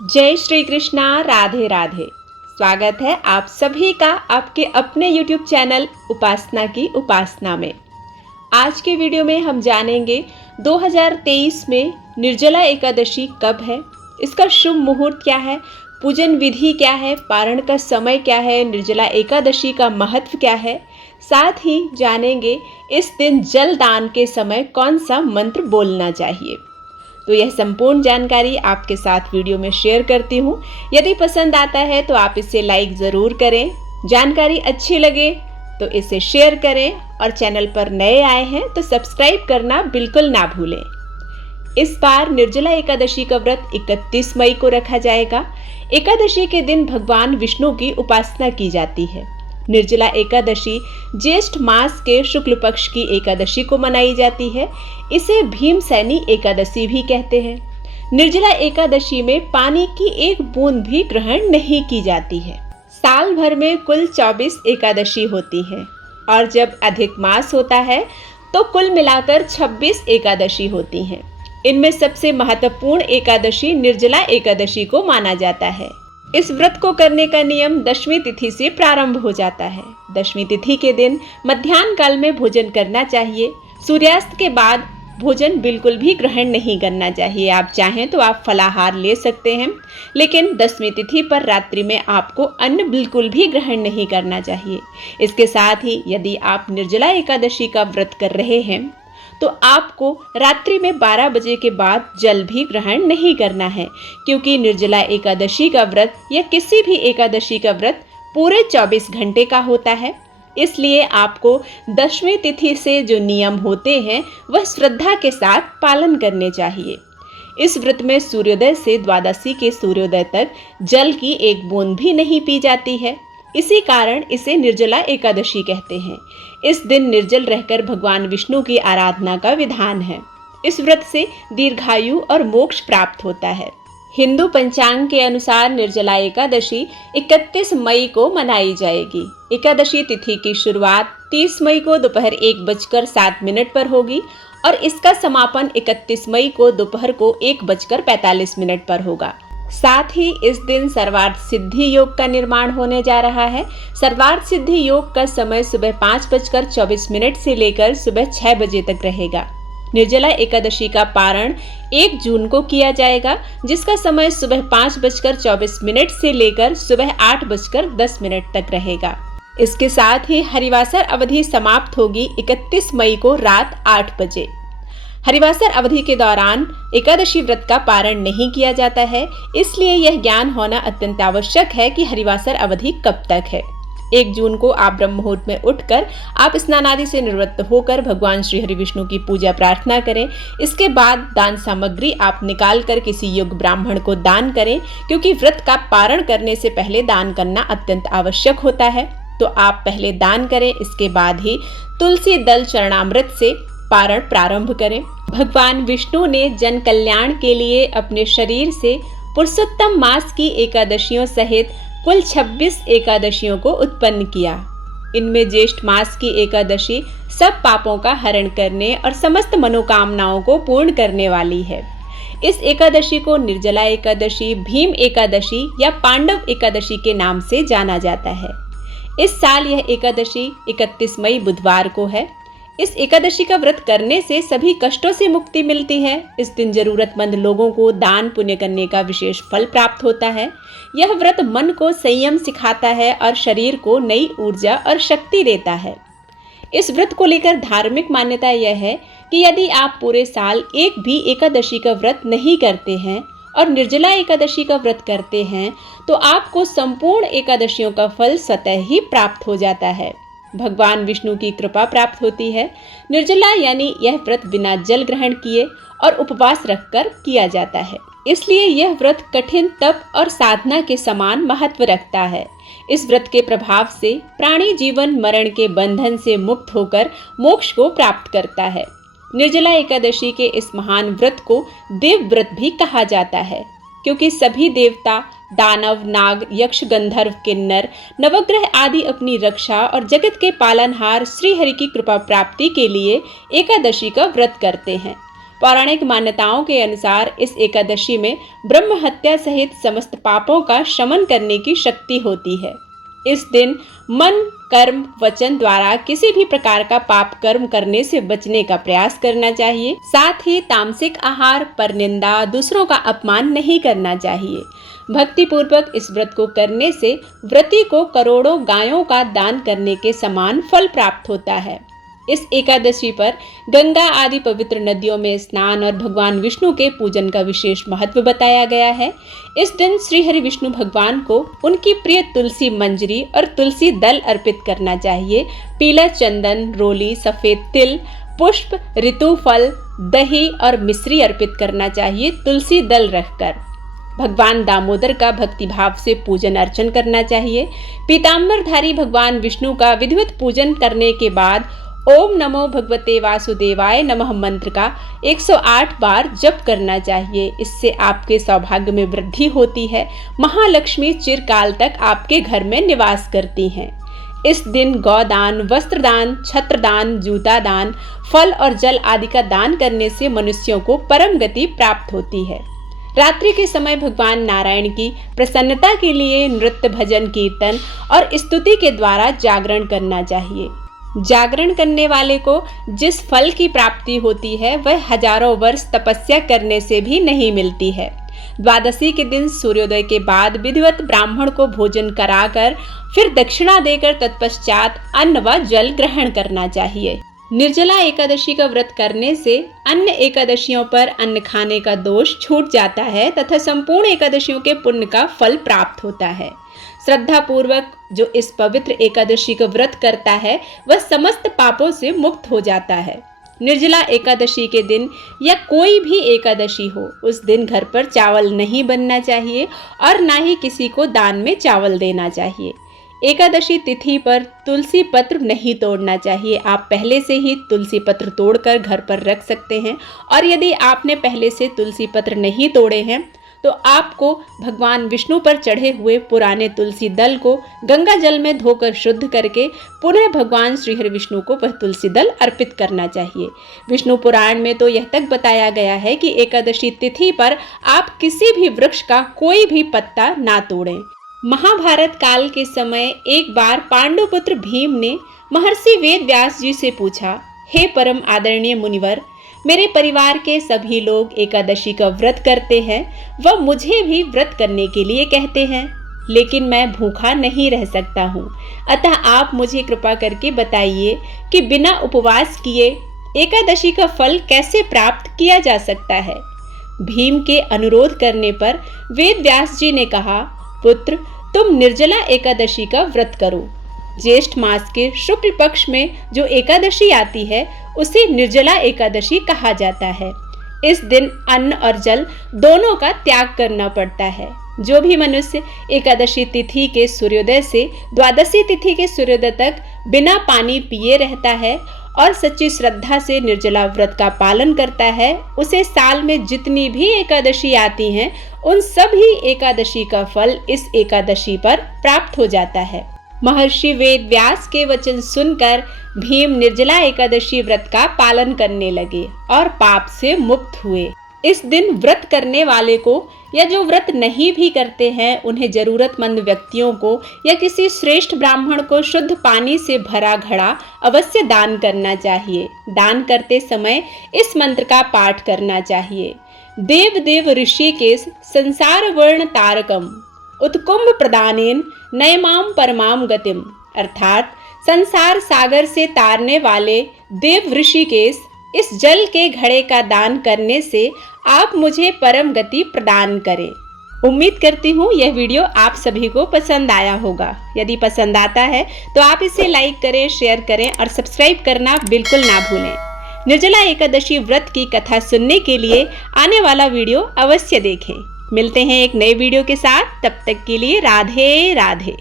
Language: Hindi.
जय श्री कृष्णा। राधे राधे। स्वागत है आप सभी का आपके अपने YouTube चैनल उपासना की उपासना में। आज के वीडियो में हम जानेंगे 2023 में निर्जला एकादशी कब है, इसका शुभ मुहूर्त क्या है, पूजन विधि क्या है, पारण का समय क्या है, निर्जला एकादशी का महत्व क्या है। साथ ही जानेंगे इस दिन जल दान के समय कौन सा मंत्र बोलना चाहिए। तो यह संपूर्ण जानकारी आपके साथ वीडियो में शेयर करती हूँ। यदि पसंद आता है तो आप इसे लाइक ज़रूर करें, जानकारी अच्छी लगे तो इसे शेयर करें और चैनल पर नए आए हैं तो सब्सक्राइब करना बिल्कुल ना भूलें। इस बार निर्जला एकादशी का व्रत 31 मई को रखा जाएगा। एकादशी के दिन भगवान विष्णु की उपासना की जाती है। निर्जला एकादशी ज्येष्ठ मास के शुक्ल पक्ष की एकादशी को मनाई जाती है। इसे भीमसेनी एकादशी भी कहते हैं। निर्जला एकादशी में पानी की एक बूंद भी ग्रहण नहीं की जाती है। साल भर में कुल 24 एकादशी होती है और जब अधिक मास होता है तो कुल मिलाकर 26 एकादशी होती हैं। इनमें सबसे महत्वपूर्ण एकादशी निर्जला एकादशी को माना जाता है। इस व्रत को करने का नियम दशमी तिथि से प्रारंभ हो जाता है। दशमी तिथि के दिन मध्याह्न काल में भोजन करना चाहिए। सूर्यास्त के बाद भोजन बिल्कुल भी ग्रहण नहीं करना चाहिए। आप चाहें तो आप फलाहार ले सकते हैं, लेकिन दशमी तिथि पर रात्रि में आपको अन्न बिल्कुल भी ग्रहण नहीं करना चाहिए। इसके साथ ही यदि आप निर्जला एकादशी का व्रत कर रहे हैं तो आपको रात्रि में 12 बजे के बाद जल भी ग्रहण नहीं करना है, क्योंकि निर्जला एकादशी का व्रत या किसी भी एकादशी का व्रत पूरे 24 घंटे का होता है। इसलिए आपको दशमी तिथि से जो नियम होते हैं वह श्रद्धा के साथ पालन करने चाहिए। इस व्रत में सूर्योदय से द्वादशी के सूर्योदय तक जल की एक बूंद भी नहीं पी जाती है। इसी कारण इसे निर्जला एकादशी कहते हैं। इस दिन निर्जल रहकर भगवान विष्णु की आराधना का विधान है। इस व्रत से दीर्घायु और मोक्ष प्राप्त होता है। हिंदू पंचांग के अनुसार निर्जला एकादशी 31 मई को मनाई जाएगी। एकादशी तिथि की शुरुआत 30 मई को दोपहर 1:07 पर होगी और इसका समापन 31 मई को दोपहर को 1:45 पर होगा। साथ ही इस दिन सर्वार्थ सिद्धि योग का निर्माण होने जा रहा है। सर्वार्थ सिद्धि योग का समय सुबह 5:24 से लेकर सुबह 6 बजे तक रहेगा। निर्जला एकादशी का पारण 1 जून को किया जाएगा, जिसका समय सुबह 5:24 से लेकर सुबह 8:10 तक रहेगा। इसके साथ ही हरिवासर अवधि समाप्त होगी 31 मई को रात 8 बजे। हरिवासर अवधि के दौरान एकादशी व्रत का पारण नहीं किया जाता है, इसलिए यह ज्ञान होना अत्यंत आवश्यक है कि हरिवासर अवधि कब तक है। 1 जून को आप ब्रह्म मुहूर्त में उठकर आप स्नान आदि से निवृत्त होकर भगवान श्री हरि विष्णु की पूजा प्रार्थना करें। इसके बाद दान सामग्री आप निकाल कर किसी योग्य ब्राह्मण को दान करें, क्योंकि व्रत का पारण करने से पहले दान करना अत्यंत आवश्यक होता है। तो आप पहले दान करें, इसके बाद ही तुलसी दल चरणामृत से पारण प्रारंभ करें। भगवान विष्णु ने जन कल्याण के लिए अपने शरीर से पुरुषोत्तम मास की एकादशियों सहित कुल 26 एकादशियों को उत्पन्न किया। इनमें ज्येष्ठ मास की एकादशी सब पापों का हरण करने और समस्त मनोकामनाओं को पूर्ण करने वाली है। इस एकादशी को निर्जला एकादशी, भीम एकादशी या पांडव एकादशी के नाम से जाना जाता है। इस साल यह एकादशी 31 मई बुधवार को है। इस एकादशी का व्रत करने से सभी कष्टों से मुक्ति मिलती है। इस दिन जरूरतमंद लोगों को दान पुण्य करने का विशेष फल प्राप्त होता है। यह व्रत मन को संयम सिखाता है और शरीर को नई ऊर्जा और शक्ति देता है। इस व्रत को लेकर धार्मिक मान्यता यह है कि यदि आप पूरे साल एक भी एकादशी का व्रत नहीं करते हैं और निर्जला एकादशी का व्रत करते हैं तो आपको संपूर्ण एकादशियों का फल स्वतः ही प्राप्त हो जाता है। भगवान विष्णु की कृपा प्राप्त होती है। निर्जला यानी यह व्रत बिना जल ग्रहण किए और उपवास रखकर किया जाता है, इसलिए यह व्रत कठिन तप और साधना के समान महत्व रखता है। इस व्रत के प्रभाव से प्राणी जीवन मरण के बंधन से मुक्त होकर मोक्ष को प्राप्त करता है। निर्जला एकादशी के इस महान व्रत को देव व्रत भी कहा जाता है, क्योंकि सभी देवता, दानव, नाग, यक्ष, गंधर्व, किन्नर, नवग्रह आदि अपनी रक्षा और जगत के पालनहार श्री हरि की कृपा प्राप्ति के लिए एकादशी का व्रत करते हैं। पौराणिक मान्यताओं के अनुसार इस एकादशी में ब्रह्म हत्या सहित समस्त पापों का शमन करने की शक्ति होती है। इस दिन मन, कर्म, वचन द्वारा किसी भी प्रकार का पाप कर्म करने से बचने का प्रयास करना चाहिए। साथ ही तामसिक आहार, परनिंदा, दूसरों का अपमान नहीं करना चाहिए। भक्ति पूर्वक इस व्रत को करने से व्रती को करोड़ों गायों का दान करने के समान फल प्राप्त होता है। इस एकादशी पर गंगा आदि पवित्र नदियों में स्नान और भगवान विष्णु के पूजन का विशेष महत्व बताया गया है। इस दिन श्री हरि विष्णु भगवान को उनकी प्रिय तुलसी मंजरी और तुलसी दल अर्पित करना चाहिए। पीला चंदन, रोली, सफेद तिल, पुष्प, ऋतु फल, दही और मिश्री अर्पित करना चाहिए। तुलसी दल रखकर भगवान दामोदर का भक्ति भाव से पूजन अर्चन करना चाहिए। पीताम्बरधारी भगवान विष्णु का विधिवत पूजन करने के बाद ओम नमो भगवते वासुदेवाय नमः मंत्र का 108 बार जप करना चाहिए। इससे आपके सौभाग्य में वृद्धि होती है। महालक्ष्मी चिरकाल तक आपके घर में निवास करती हैं। इस दिन गौदान, वस्त्रदान, छत्रदान, जूता दान, फल और जल आदि का दान करने से मनुष्यों को परम गति प्राप्त होती है। रात्रि के समय भगवान नारायण की प्रसन्नता के लिए नृत्य, भजन, कीर्तन और स्तुति के द्वारा जागरण करना चाहिए। जागरण करने वाले को जिस फल की प्राप्ति होती है वह हजारों वर्ष तपस्या करने से भी नहीं मिलती है। द्वादशी के दिन सूर्योदय के बाद विधिवत ब्राह्मण को भोजन कराकर फिर दक्षिणा देकर तत्पश्चात अन्न व जल ग्रहण करना चाहिए। निर्जला एकादशी का व्रत करने से अन्य एकादशियों पर अन्न खाने का दोष छूट जाता है तथा संपूर्ण एकादशियों के पुण्य का फल प्राप्त होता है। श्रद्धा पूर्वक जो इस पवित्र एकादशी का व्रत करता है वह समस्त पापों से मुक्त हो जाता है। निर्जला एकादशी के दिन या कोई भी एकादशी हो, उस दिन घर पर चावल नहीं बनना चाहिए और ना ही किसी को दान में चावल देना चाहिए। एकादशी तिथि पर तुलसी पत्र नहीं तोड़ना चाहिए। आप पहले से ही तुलसी पत्र तोड़कर घर पर रख सकते हैं और यदि आपने पहले से तुलसी पत्र नहीं तोड़े हैं तो आपको भगवान विष्णु पर चढ़े हुए पुराने तुलसी दल को गंगा जल में धोकर शुद्ध करके पुनः भगवान श्री हरि विष्णु को वह तुलसी दल अर्पित करना चाहिए। विष्णु पुराण में तो यह तक बताया गया है कि एकादशी तिथि पर आप किसी भी वृक्ष का कोई भी पत्ता ना तोड़ें। महाभारत काल के समय एक बार पांडुपुत्र भीम ने महर्षि वेद व्यास जी से पूछा, हे परम आदरणीय मुनिवर, मेरे परिवार के सभी लोग एकादशी का व्रत करते हैं, वह मुझे भी व्रत करने के लिए कहते हैं, लेकिन मैं भूखा नहीं रह सकता हूँ। अतः आप मुझे कृपा करके बताइए कि बिना उपवास किए एकादशी का फल कैसे प्राप्त किया जा सकता है। भीम के अनुरोध करने पर वेद व्यास जी ने कहा, पुत्र, तुम निर्जला एकादशी का व्रत करो। ज्येष्ठ मास के शुक्ल पक्ष में जो एकादशी आती है उसे निर्जला एकादशी कहा जाता है। इस दिन अन्न और जल दोनों का त्याग करना पड़ता है। जो भी मनुष्य एकादशी तिथि के सूर्योदय से द्वादशी तिथि के सूर्योदय तक बिना पानी पिए रहता है और सच्ची श्रद्धा से निर्जला व्रत का पालन करता है, उसे साल में जितनी भी एकादशी आती हैं उन सभी एकादशी का फल इस एकादशी पर प्राप्त हो जाता है। महर्षि वेद व्यास के वचन सुनकर भीम निर्जला एकादशी व्रत का पालन करने लगे और पाप से मुक्त हुए। इस दिन व्रत करने वाले को या जो व्रत नहीं भी करते हैं उन्हें जरूरतमंद व्यक्तियों को या किसी श्रेष्ठ ब्राह्मण को शुद्ध पानी से भरा घड़ा अवश्य दान करना चाहिए। दान करते समय इस मंत्र का पाठ करना चाहिए। देव देव ऋषिकेश संसार वर्ण तारकम उत्कुंभ प्रदानेन नयमाम परमाम गतिम, अर्थात संसार सागर से तारने वाले देव ऋषिकेश, इस जल के घड़े का दान करने से आप मुझे परम गति प्रदान करें। उम्मीद करती हूँ यह वीडियो आप सभी को पसंद आया होगा। यदि पसंद आता है तो आप इसे लाइक करें, शेयर करें और सब्सक्राइब करना बिल्कुल ना भूलें। निर्जला एकादशी व्रत की कथा सुनने के लिए आने वाला वीडियो अवश्य देखें। मिलते हैं एक नए वीडियो के साथ, तब तक के लिए राधे राधे।